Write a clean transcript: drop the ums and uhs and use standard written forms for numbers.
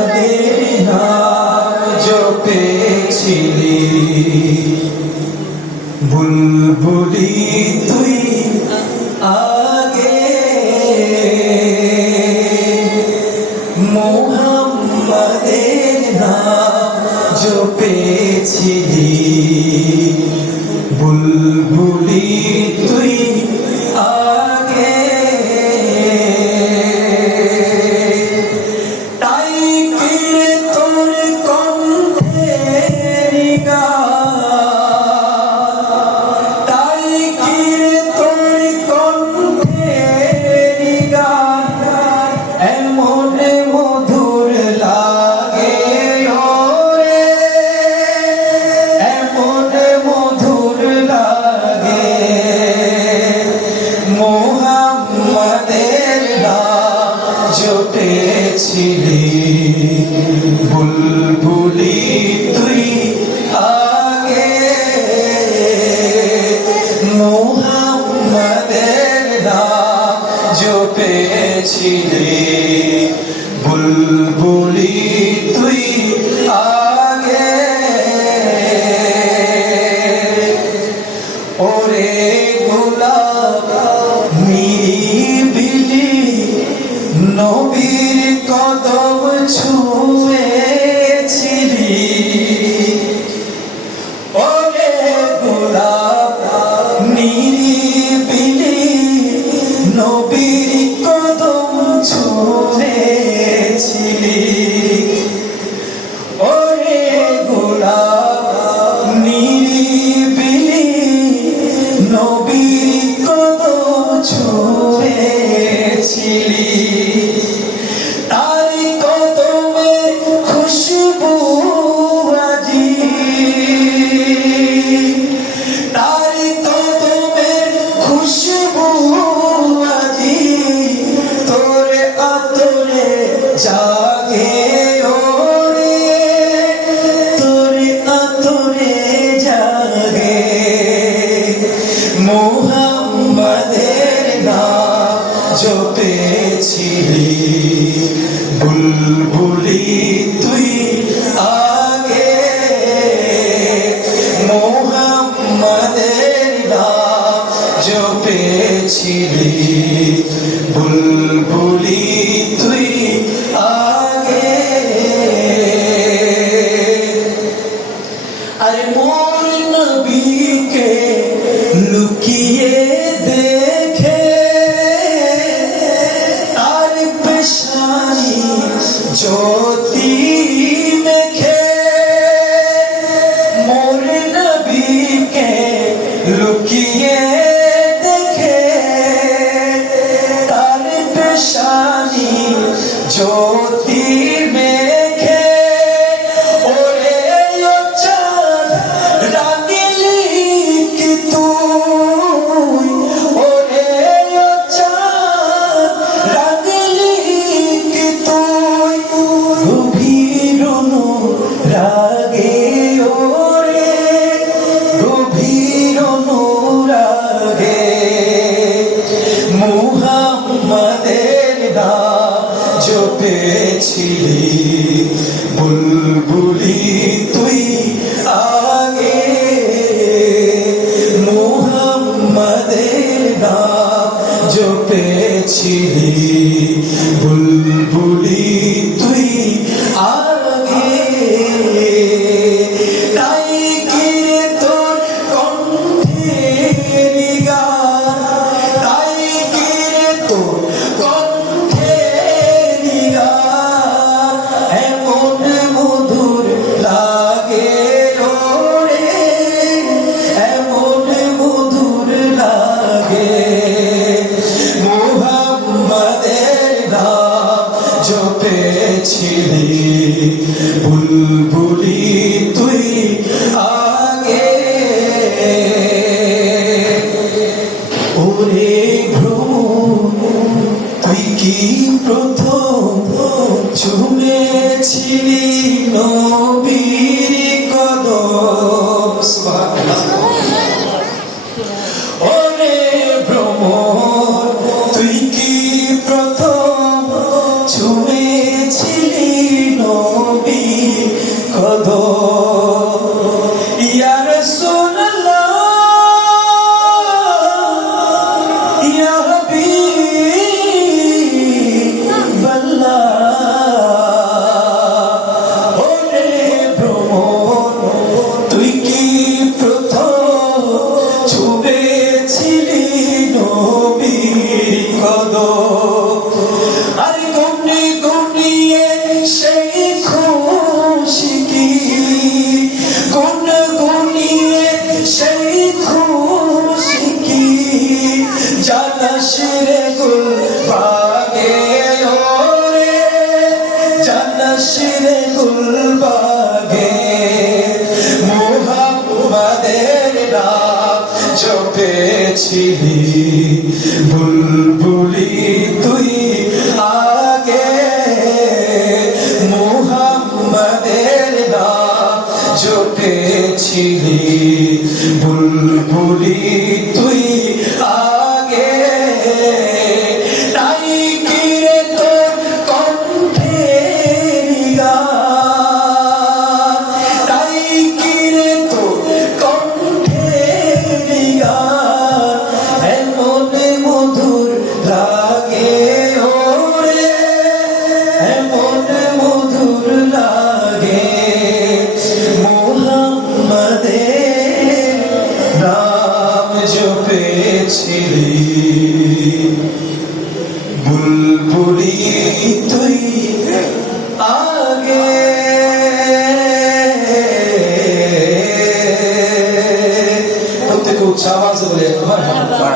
মোহাম্মদের নাম জপেছিলি বুলবুলি তুই আগে মোহাম্মদের নাম জপেছিলি বুলবুলি তুই আগে তাই কি তোর কণ্ঠের গান তাই কি তোর কণ্ঠের গান এমন মধুর লাগে ওরে এমন মধুর লাগে মোহাম্মদের নাম জপেছিলি বুলবুলি তুই আগে মোহাম্মদের নাম জপেছিলি বুলবুলি তুই আগে ওরে গোলাপ নিরিবিলি নবীর কদম ছুঁয়েছিলি ওরে গোলাপ নিরিবিলি নবীর কদম ছুঁয়েছিলি ওরে গোলাপ নিরিবিলি নবীর কদম ছুঁয়েছিলি তার কদমে খুশবু আজি তার কদমে খুশবু আজি তোর আতরে জাগে ওরে তোর আতরে জাগে মোহাম্মদের নাম জপেছিলি বুলবুলি তুই আগে মোহাম্মদের নাম জপেছিলি বুলবুলি তুই আগে আরে মোর নবীকে লুকিয়ে দেখে তার পেশানি জ্যোতি মেখে মোর নবীকে লুকিয়ে দেখে তার পেশানি জ্যোতি মেখে ওরে চাঁদ রাগিলি কি তুই ওরে চাঁদ রাগিলি কি তুই গভীর রাগে ওরে গভীর রাগে মোহাম্মদের নাম জপেছিলি বুলবুলি তুই আগে মোহাম্মদের নাম জপেছিলি বুলবুলি তুই আগে তাই কি তোর কণ্ঠের গান তাই কি তোর কণ্ঠের গান এমন মধুর লাগে ওরে এমন মধুর লাগে মোহাম্মদের নাম জপেছিলি বুলবুলি তুই আগে ওরে ভ্রমণ তুই কি প্রথম চুমেছিলি নবীর কদম ওরে ভ্রমণ তুই কি প্রথম চুমেছিলি কদম ইয়া রাসূলুল্লাহ ইয়া হাবিবাল্লাহ ওরে ভ্রমর তুই কি প্রথম ছুঁয়েছিলি নবীর কদম আরে গুনে গুনিয়ে সেই খুশি কি গুন গুনিয়ে সেই খুশি কি জানাস রে গুল বাগে ওরে জানাস রে গুল বাগে মুহাম্মাদের নাম জপেছিলি বুলবুলি তুই আগে মুহাম্মাদের নাম জপেছিলি বুলবুলি তুই আগে তাই কি রে তোর কণ্ঠের গান তাই কি রে তোর কণ্ঠের গান এমন মধুর লাগে ওরে এমন মধুর লাগে মুহাম্মাদের নাম জপেছিলি বুলবুলি তুই আগে প্রত্যেক উচ্চ আওয়াজ বলে মারহাবা।